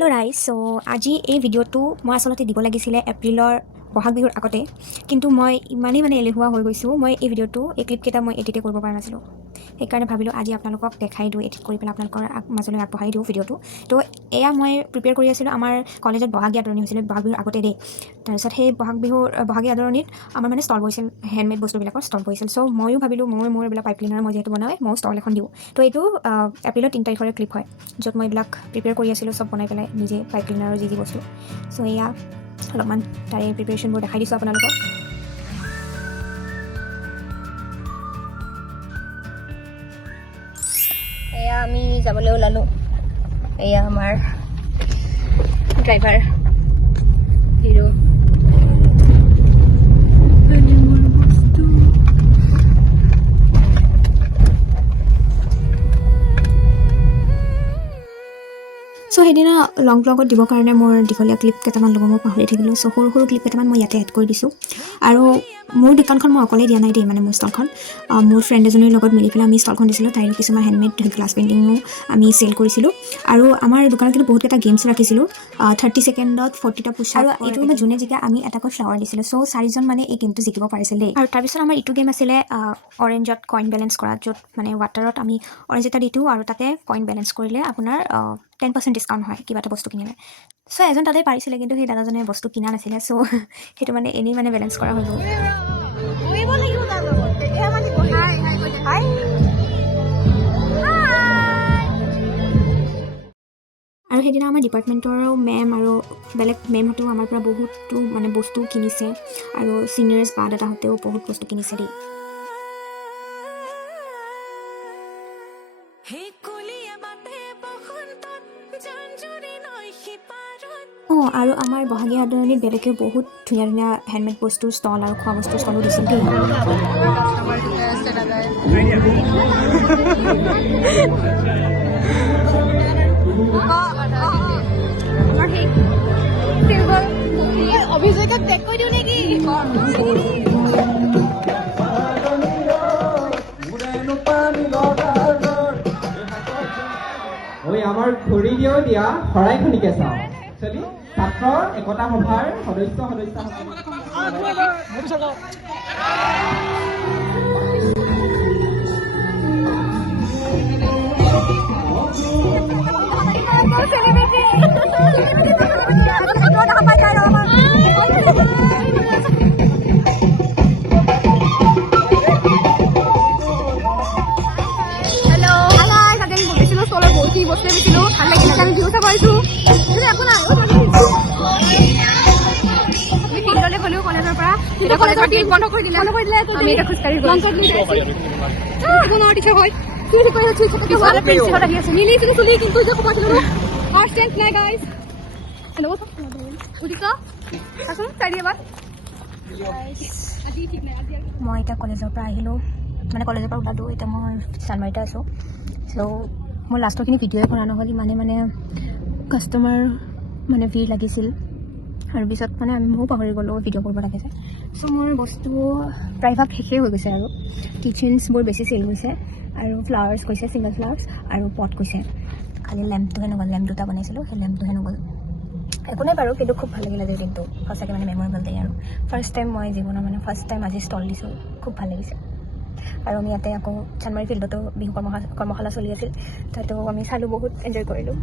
Hello' ৰাইজ। চ' আজি এই ভিডিঅ'টো মই আচলতে দিব লাগিছিলে এপ্ৰিলৰ বহাগ বিহুৰ আগতে, কিন্তু মই ইমানেই এলেহুৱা হৈ গৈছোঁ, মই এই ক্লিপকেইটা মই এডিটে কৰিব পৰা নাছিলোঁ। সেইকাৰণে ভাবিলোঁ আজি আপোনালোকক দেখাই দিওঁ, এডিট কৰি পেলাই আপোনালোকৰ মাজলৈ আগবঢ়াই দিওঁ ভিডিঅ'টো। তো এয়া মই প্ৰিপেয়াৰ কৰি আছিলোঁ, আমাৰ কলেজত বহাগী আদৰণি হৈছিলে বহাগ বিহুৰ আগতে দেই। তাৰপিছত সেই বহাগী আদৰণিত আমাৰ ষ্টল বহিছিল, হেণ্ডমেড বস্তুবিলাকৰ ষ্টল বহিছিল। চ' ময়ো ভাবিলোঁ মোৰ এইবিলাক পাইপলিনাৰ মই যিহেতু বনাওঁ, মই ষ্টল এখন দিওঁ। তো এইটো এপ্ৰিলৰ 3 তাৰিখৰে ক্লিপ হয়, য'ত মই এইবিলাক প্ৰিপেয়াৰ কৰি আছিলোঁ, চব বনাই পেলাই নিজে পাইপলিনাৰৰ যি বস্তু। চ' এয়া অলপমান তাৰে প্ৰিপেৰেশ্যনবোৰ দেখাই দিছোঁ আপোনালোকক। এয়া আমি যাবলৈ ওলালোঁ। এয়া আমাৰ ড্ৰাইভাৰ হিৰো। চ' সেইদিনা লং ব্লগত দিবৰ কাৰণে মোৰ দীঘলীয়া ক্লিপ কেইটামান ল'ব মই পাহৰি থাকিলোঁ। চ' সৰু ক্লিপ কেইটামান মই ইয়াতে এড কৰি দিছোঁ। আৰু মোৰ দোকানখন মই অকলে দিয়া নাই দেই, মোৰ ষ্টলখন মোৰ ফ্ৰেণ্ড এজনীৰ লগত মিলি পেলাই আমি ষ্টলখন দিছিলোঁ। তাইৰ কিছুমান হেণ্ডমেড গ্লাছ পেইণ্টিঙো আমি চেল কৰিছিলোঁ। আৰু আমাৰ দোকানত কিন্তু বহুতকেইটা গেমছ ৰাখিছিলোঁ, 30 ছেকেণ্ডত 40টা পুছ আপ। আৰু এইটো যোনে যেতিয়া আমি এটাকৈ ফ্লাৱাৰ দিছিলোঁ। চ' 4জন এই গেমটো জিকিব পাৰিছিল দেই। আৰু তাৰপিছত আমাৰ ইটো গেম আছিলে অৰেঞ্জত কইন বেলেঞ্চ কৰা, য'ত ৱাটাৰত আমি অৰেঞ্জ এটা দি দিওঁ আৰু তাতে কইন বেলেঞ্চ কৰিলে আপোনাৰ 10% ডিছকাউণ্ট হয় কিবা এটা বস্তু কিনিলে। চ' এজন তাতে পাৰিছিলে, কিন্তু সেই দাদাজনে বস্তু কিনা নাছিলে। চ' সেইটো এনেই বেলেঞ্চ কৰা হৈ গ'ল। আৰু সেইদিনা আমাৰ ডিপাৰ্টমেণ্টৰো মেম আৰু বেলেগ মেমহঁতেও আমাৰ পৰা বহুতো বস্তু কিনিছে, আৰু চিনিয়ৰ্ছ বা দাদাহঁতেও বহুত বস্তু কিনিছে দেই। আৰু আমাৰ বহাগী আদৰণিত বেলেগেও বহুত ধুনীয়া ধুনীয়া হেণ্ডমেড বস্তুৰ ষ্টল আৰু খোৱা বস্তুৰ ষ্টলো দিছিল দেই। অভিযোগক টেগ কৰি দিওঁ নেকি? আমাৰ ঘূৰি দিয়া শৰাইখনিকে চাওঁ। চলি ছাত্ৰ একতা সভাৰ সদস্য কলেজৰ গেট বন্ধ কৰি দিলে, আমি এটা খোজকাঢ়ি গৈ মই এতিয়া কলেজৰ পৰা আহিলোঁ, কলেজৰ পৰা ওলালোঁ। এতিয়া মই চানমাৰীতে আছোঁ। চ' মোৰ লাষ্টৰখিনি ভিডিঅ'ই কৰা নহ'ল, কাষ্টমাৰ ভিৰ লাগিছিল, আৰু পিছত ময়ো পাহৰি গ'লোঁ ভিডিঅ' কৰিব লাগে যে। চ' মোৰ বস্তু প্ৰায়ভাগ শেষেই হৈ গৈছে, আৰু কিচেনছবোৰ বেছি চেল হৈছে, আৰু ফ্লাৱাৰ্ছ কৈছে, ছিংগল ফ্লাৱাৰ্ছ আৰু পট কৈছে। খালি লেম্পটোহে নগ'ল, লেম্প দুটা বনাইছিলোঁ, সেই লেম্পটোহে নগ'ল। একো নাই বাৰু, কিন্তু খুব ভাল লাগিলে আজিৰ দিনটো, সঁচাকৈ মেম'ৰেবল ডে। আৰু ফাৰ্ষ্ট টাইম মই জীৱনৰ ফাৰ্ষ্ট টাইম আজি ষ্টল দিছোঁ, খুব ভাল লাগিছে। আৰু আমি ইয়াতে আকৌ চানমাৰী ফিল্ডতো বিহু কৰ্মশালা চলি আছিল, তাতো আমি চালোঁ, বহুত এনজয় কৰিলোঁ।